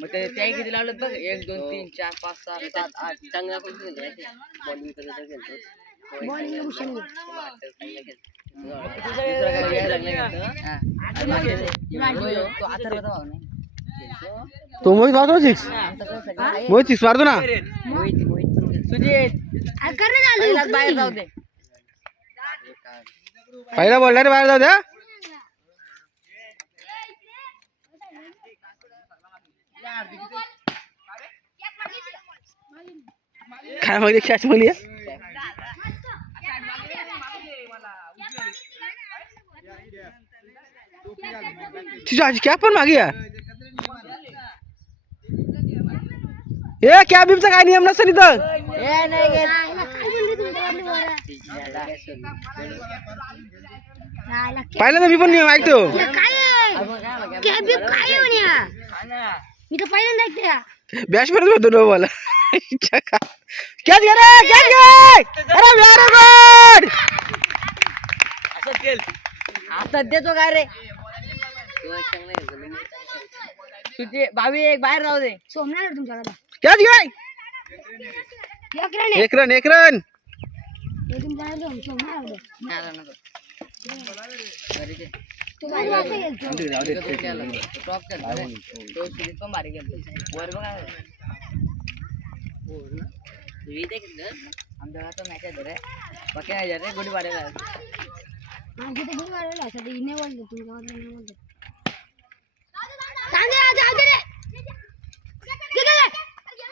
मग ते त्याही किती लावलं बघ 1 2 3 4 5 6 7 8 चांगला पण बॉलिंग करत गेलो बॉलिंग तो मोहित मारतो 6 मोहित 6 मारतो ना बाहेर जाऊ दे पहिला बॉलर बाहेर जाऊ द्या काय माहिती कॅच म्हणली आज क्या पण मागे यार ए क्या बीमचा काय नियम नसतं इथं पाहिलं ना मी पण नियम ऐकतो बॅट्समॅन होतो नो बॉल कॅच घे रे कॅच घे अरे व्हेरी गुड असं केल आता देतो काय रे तुझे भावी एक बाहेर जाऊ दे सोमनाथ तुमच्याकडे कॅच घे एक रन गुडी पाडेला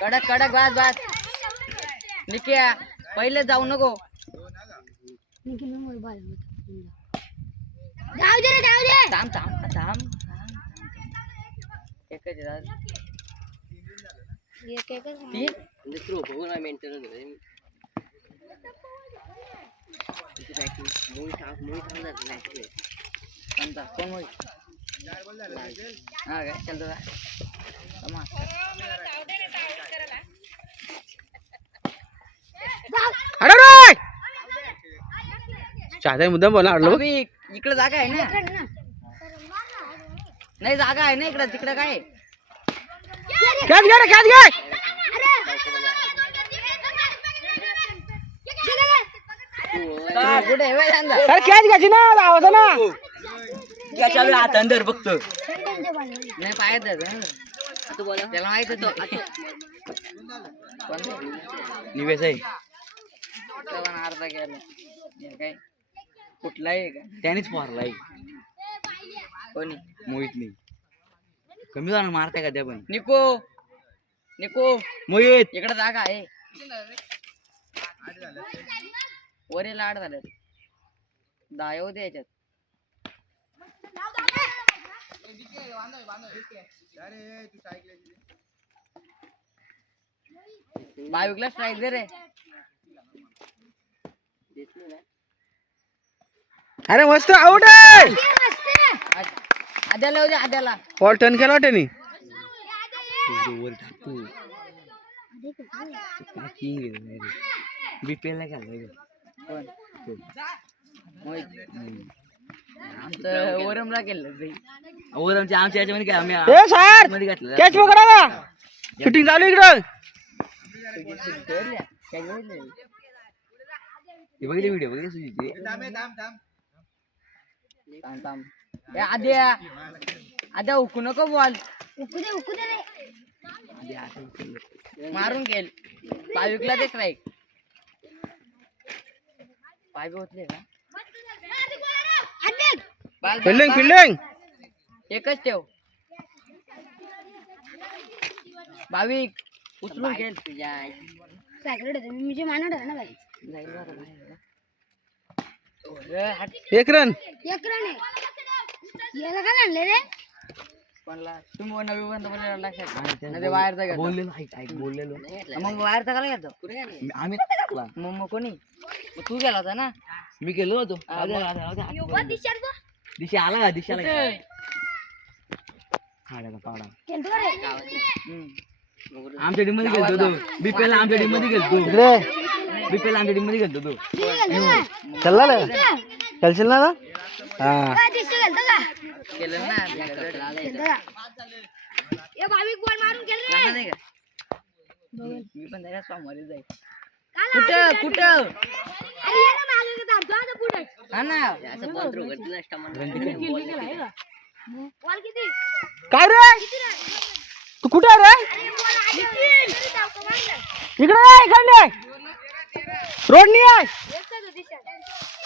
कडक कडक बाद निकिया पहिले जाऊ नको थांब एकच कोण होईल हा काय चलतो चाहता मुद्दा बोला अडलो इकडे जागा आहे ना नाही जागा आहे ना इकडे तिकडे काय कॅच घे रे कॅच घे कुठे अरे कॅच घ्यायची ना आवाज ना कॅच आलो आता अंदर बघतो नाही पाहत तू बोला त्याला माहित होतं निवेश आहे अर्धा गेला काय कुठलाही का त्यानेच मारलाय कोणी मोहितनी कमी जाणार मारताय का त्या पण निको मोहित इकडे जागा आहे वरील 8 झाले 10 येऊ दे याच्यात बावीकला स्ट्राईक दे रे अरे मस्त आउट आहे आद्याला येऊ दे आद्याला बॉल टर्न केला वाटे नी बीपीएल ला गेला आमचं ओरमला केलं आमच्या याच्यामध्ये काय आम्ही मध्ये घातलं कॅच पकडा शूटिंग चालू इकडं बघितले व्हिडिओ बघितले सुजीची आद्या उकू नको बॉल उकू दे रे मारून गेल बावीकला ते स्ट्राईक पाय होतले का फिल्डिंग एकच ठेव भाविक उचलून गेल तुझ्या म्हणजे मानड आहे ना भाई एक रन आहे याला काय आणले रे कोणला तुम्ही नवी बंद लक्षात बाहेरचा घ्या बोललेलो मग बाहेरचा का घेतो आम्ही मग कोणी तू गेला होता ना मी गेलो होतो दिशा आला का दिशाला आमच्या टीम मध्ये गेलतो तो बीपीएल आमच्या टीम मध्ये गेलतो बीपीएल आमच्या टीम मध्ये गेलतो तो चल्ला खेळशील ना आता? हा काय दिसतं गेलतं का केलं ना गेलतं का ए भाविक बॉल मारून गेल रे नाही का मी पण त्याच्या सोमवारी जाईल काला कुठं कुठं अरे ये ना मागे का थांबतो आता पुढे हा ना असं बंद रोगत नसता बॉल किती काय रे तू कुठे आहे रे अरे बॉल आली तरी धावतो मागलं इकडे ये, इकडे रोड नाही आहे एकच होती शट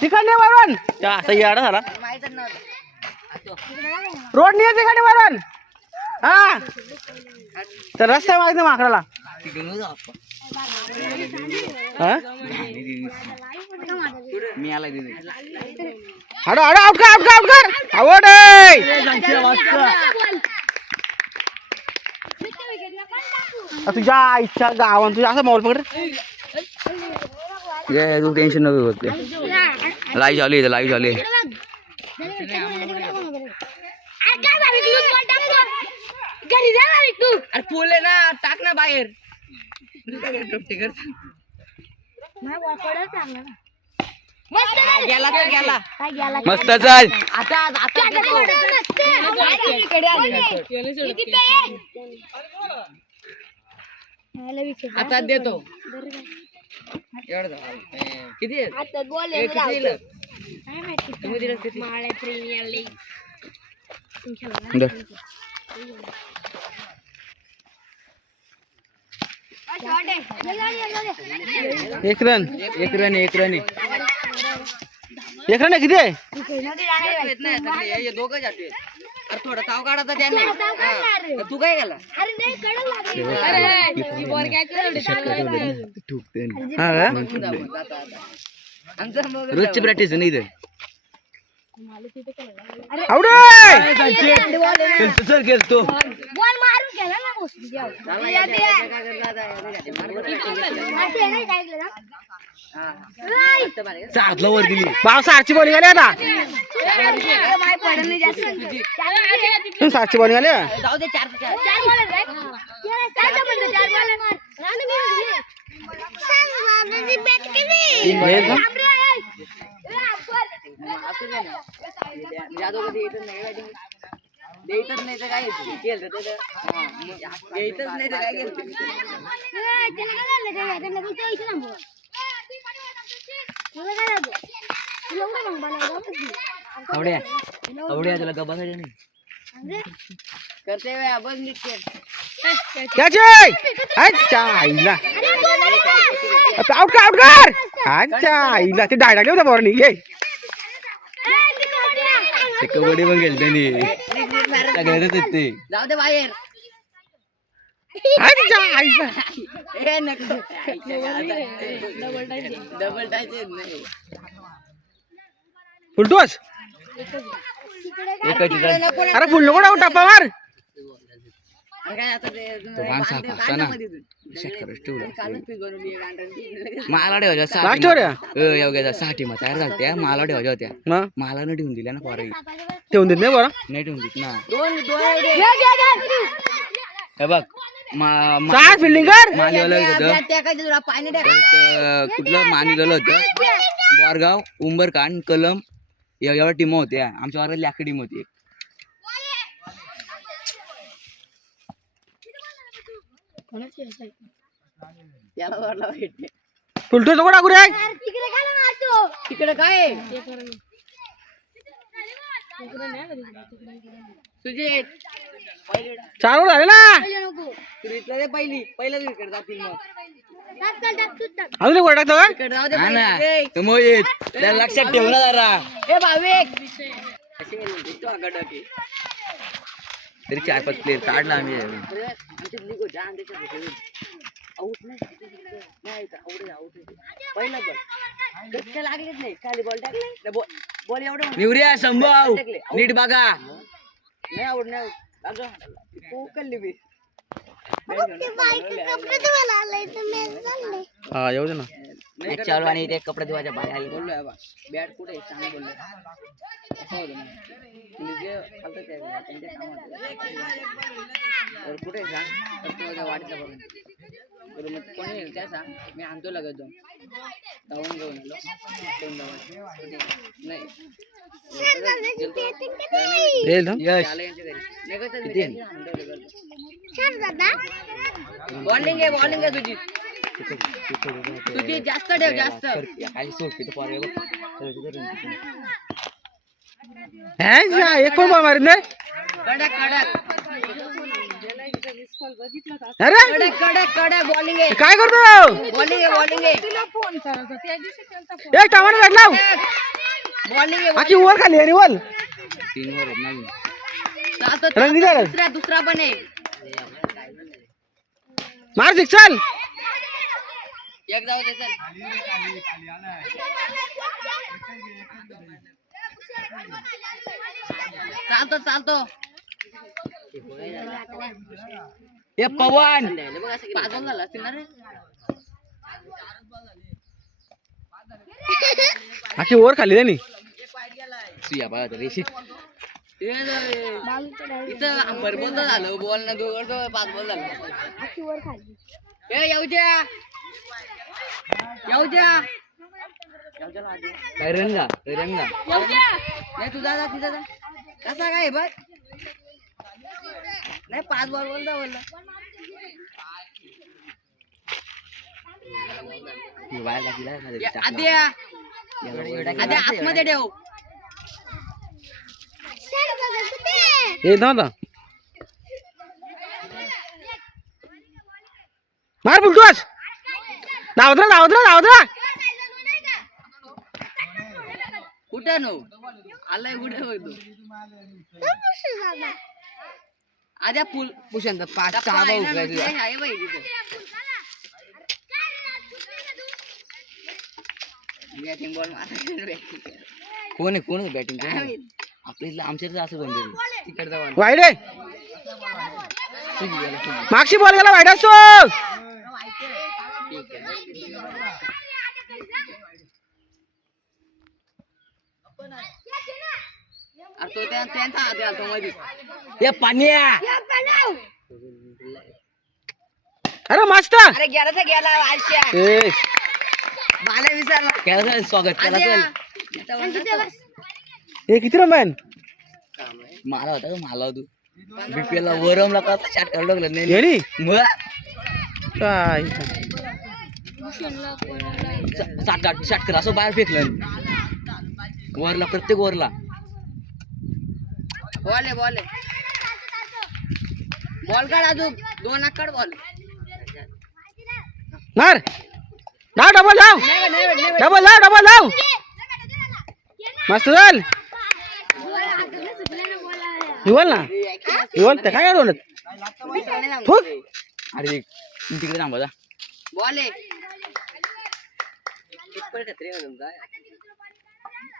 तिकडे वरून असा याडा झाला माहितच नव्हतं रोड नाही आहे तिकडे वरून हा तर रस्ता माहिती ना माकडाला हा मी आला दिदी हाडो हाडो आउट कर आवड तुझ्या आईच्या गावात तुझ्या असं मॉल पकड तू टेन्शन नको होते लाईव्ह चालू आहे लाईव्ह चालू आहे अरे काय भाविक तू बॉल टाकतो घरी जा भाविक तू अरे पूल आहे ना टाक ना बाहेर नाही बॉल पडत चांगला ना मस्त गेला तर गेला काय गेला मस्त चल आता आता आता देतो एवढं झालं. किती आहे? आता बॉल ए, किती येईल? काय माहिती तुम्ही दिलं किती? माळे प्रीमियर लीग एक रन एक रन आहे किती आहे येत नाही आता हे दोघं जाते अरे थोडं ताव काढा तर त्याने हा. तू काय गेला अरे नाही कडक हा का? रोजची प्रॅक्टिस नाही इथे आवडे चल खेळतो बॉल मारून गेला ना मोस्टली सातला वर दिली पाव सारची बॉलिंग आली आता सारची बॉलिंग आली जाऊ दे चार जादू कधी येतच नाही बॅटिंग देतच नाही तर काय केलं येतच नाही तर काय केलं आवड्या आवड्या तुला गप्पासाठी नाही करते बस नीट कॅच अच्छा आईला आउट कर अच्छा आईला ते डाय टाकले होता बॉलनी ये कबड्डी पण गेल त्यांनी ते जाऊ दे बाहेर अच्छा आईला ए नको डबल टाच नाही फुलटोस अरे फुल नको डाऊन टापा मार काय आता ते मला ठेवायच्या लास्ट वर योग्याच्या 6 टीमा तयार झाल्या मला ठेवायच्या होत्या मग मला न ठेवून दिल्या ना पोराई ठेवून देत नाही बरं नाही ठेवून देत ना दोन हे बघ काय फिल्डिंग कर मानलेलं होतं टाकायचं तुला पाणी टाक कुठलं मानलेलं होतं बोरगाव उंबरकांड कलम एवढ्या टीम होत्या आमच्या वर्गातली अख्खी टीम होती याला वरला भेटते फुलटोस नको टाकू रे तिकडे काय आहे? सुजित चार ओव्हर झाले ना सुजितला दे पहिलं विकेट जातील मग अजून एक वर टाकतो का विकेट जाऊ दे हा ना पहिले. तर मोहित त्याला लक्षात ठेव ना जरा ए भाविक असे तो आगड की तरी 4-5 प्लेयर काढला आम्ही आमची लीग होती आमच्या आउट नाही आउट पहिला बॉल गच्च लागलेच नाही खाली बॉल टाकले बॉल एवढं निवऱ्या संभव नीट बघा नाही आवड नाही तू कल्ली बी हा येऊ दे ना मॅच चालू आणि ते कपडे धुवायच्या बाहेर आले बोललोय बा बॅट कुठे सांग बोललोय असं होतं ना तुम्ही जे खालतं ते त्यांच्या कामात कुठे सांग तर तू वाटतं बघून बरं मग कोणी येईल त्या सांग मी आणतो लगेच जाऊन घेऊन आलो दोन धावून नाही यश आलं यांच्या घरी लगेचच मी किती? त्यांची आणतो लगेच. बॉलिंग आहे तुझी तुझी जास्त ठेव जास्त काय सोडते पोरगा एक पण बॉल मारित नाही. कडक अरे कडक बॉलिंग आहे काय करतो बॉलिंग आहे एक टामाने बॅट लाव. बॉलिंग आहे आखी वर खाली आणि वर 3 वर आहेत नवीन रन दिला दुसरा पण आहे मार सिक्स चल. एक जाऊ दे चल चालतो ए पवन पाच बॉल झाला असतील ना रे आखी वर खाली आणि सुया बघा रेशी इथं बरबोल झालं बॉल ना दोघं 5 बॉल झालं ए येऊ द्या काय रंगा नाही तुझा जा तिथं जा कसा काय बघ नाही 5 बॉल बोलता बोलला आद्या आतमध्ये ठेव हे नव्हता मार बुलटूस धावत कुठे नो आलाय कुठे बघ तू आद्या फुल पुशांत 5-6 आहे बाई तिथे बॅटिंग बॉल कोण आहे बॅटिंग आपल्या इथलं आमच्या इथलं असं बनते तिकडे जाऊ वाईट आहे मागशी बॉल गेला वाईट असतो. तो त्यांचा हात घालतो मध्ये ए पाण्या अरे मस्त अरे गेला आशा मला विचारला केला स्वागत केला चल हे किती रन मला होता का मला तू बीपीएल ला वरमला का शॉट काढू लागला नाही येणी मग काय शॉट कर असं बाहेर फेकलं वरला प्रत्येक वरला बॉल काढ अजून 2 आकड बॉल मार लाव डबल लाव मस्त झाल बोल ना बोल ते काय बोलत फुक अरे तिकडे थांबा जा बॉल आहे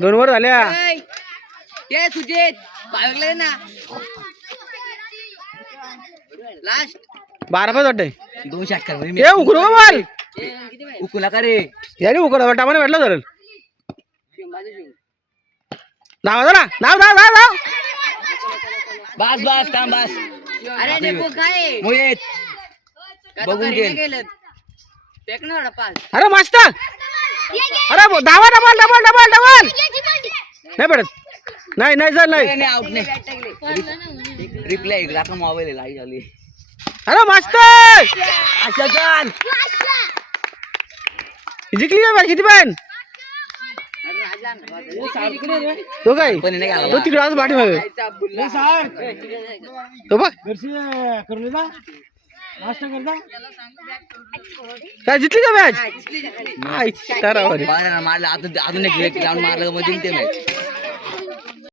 2 वर झाल्या ये सुजित बागले ना लास्ट 12 पास वाटतंय 2 शॉट कर ए उकरू बॉल उकू नका रे याने उकड टामाने भेटला धरल नाव बस थांब बस अरे नेमकं काय मोहित बघून घे गेलं टेक ना पास अरे मस्त अरे धावा डबल नाही पडत नाही चल नाही आउट नाही रिप्लाय इकडे आता मोबाईल लाई झाली अरे मस्त अच्छा चल जिंकली का किती पण तो काय पण नाही आला तो तिकडे आज पाठी मागे तो बघ काय जिंकली का मॅच मारला अजून एक ग्राउंड मारलं म्हणजे ते मॅच